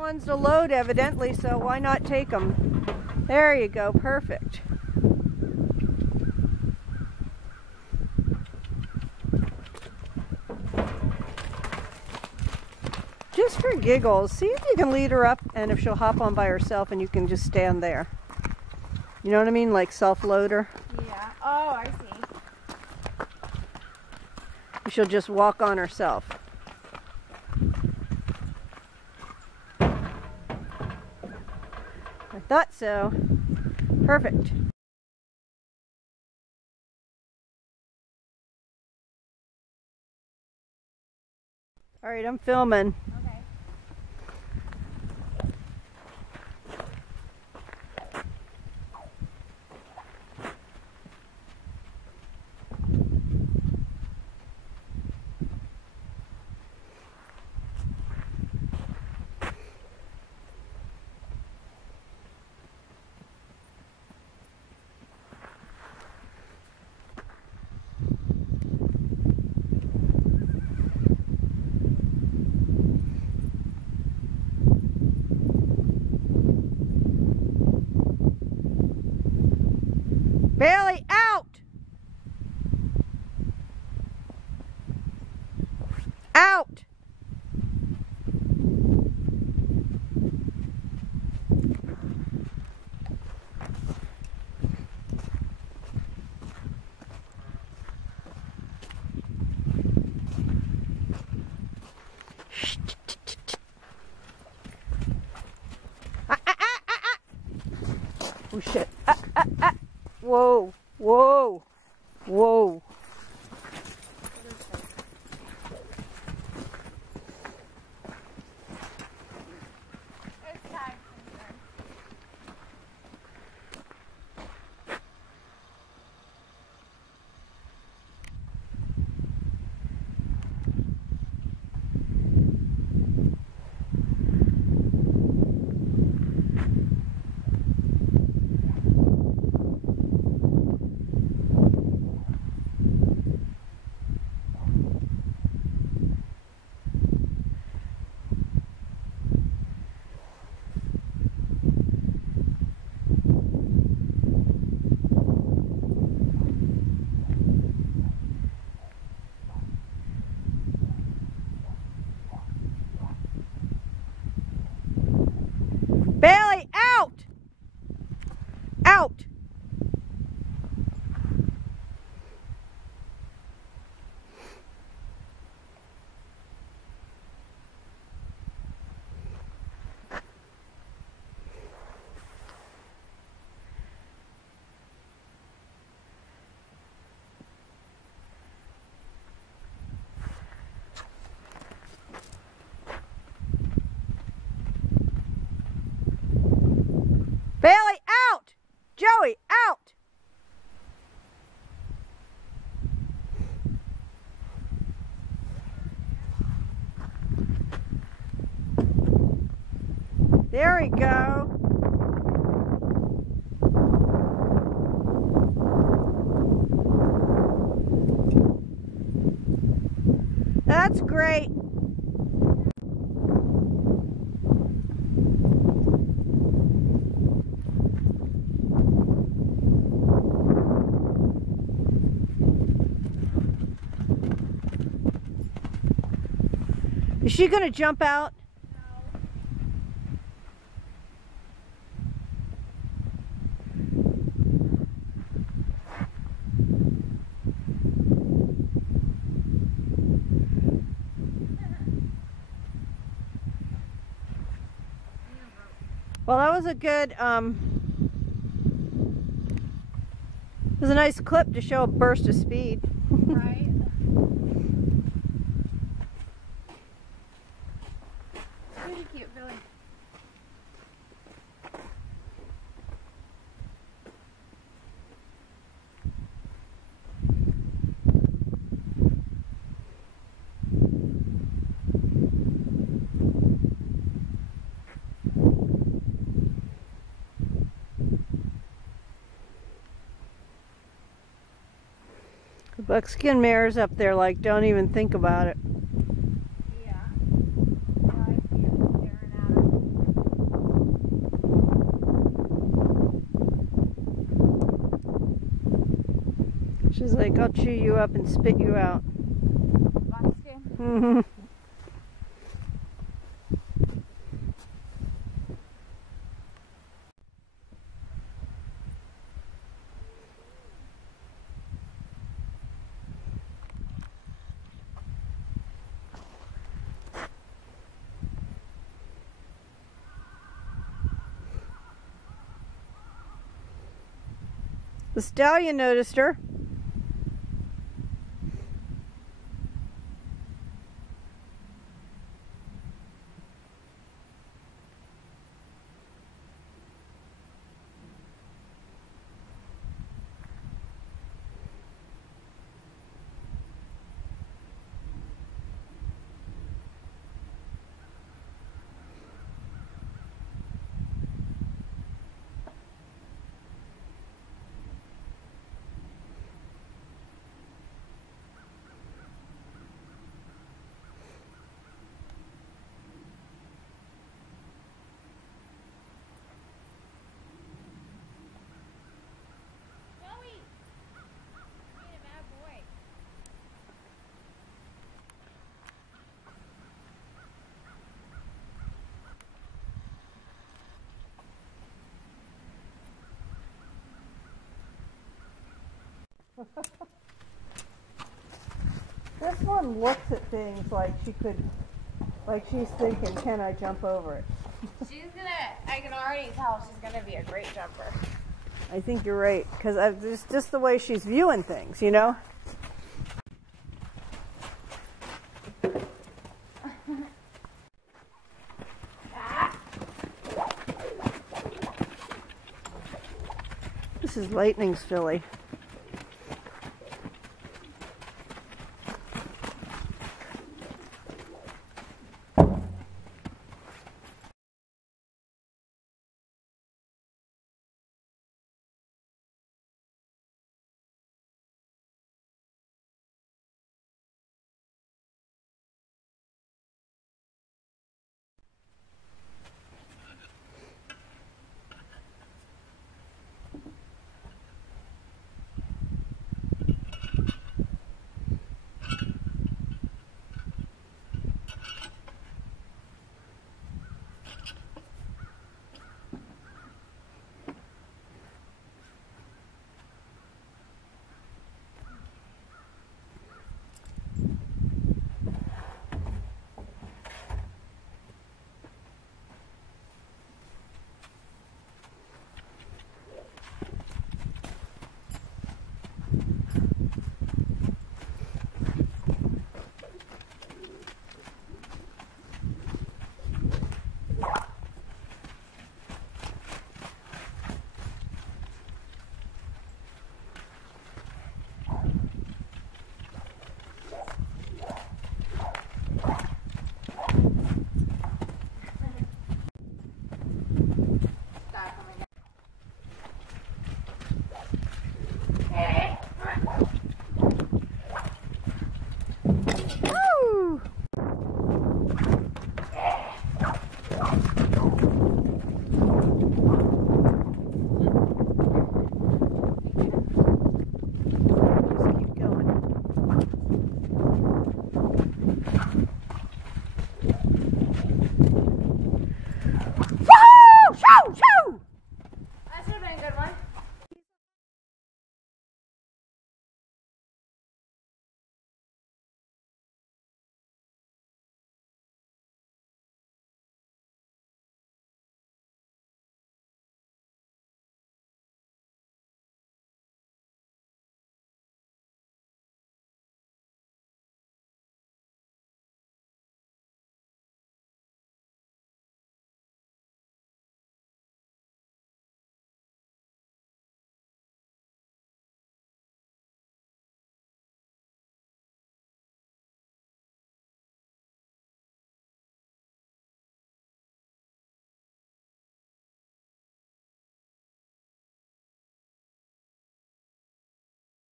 ones to load evidently, so why not take them? There you go, perfect. Just for giggles, see if you can lead her up and if she'll hop on by herself and you can just stand there. You know what I mean? Like self-loader. Yeah. Oh, I see. She'll just walk on herself. I thought so. Perfect. All right, I'm filming. Okay. Bailey, out! Out! Oh shit. Whoa, whoa, whoa. It's time. Bailey, out! Out! Bailey, out! Joey, out! There we go. That's great. Is she going to jump out? Well, that was a good, it was a nice clip to show a burst of speed. Right? Pretty cute, really. The buckskin mare's up there like, don't even think about it. Yeah. I see her staring at her. She's like, I'll chew you up and spit you out. Wants to. Mm-hmm. The stallion noticed her. Joey! Being a bad boy. This one looks at things like she's thinking, can I jump over it? I can already tell she's gonna be a great jumper. I think you're right, because it's just the way she's viewing things, you know? This is Lightning's filly.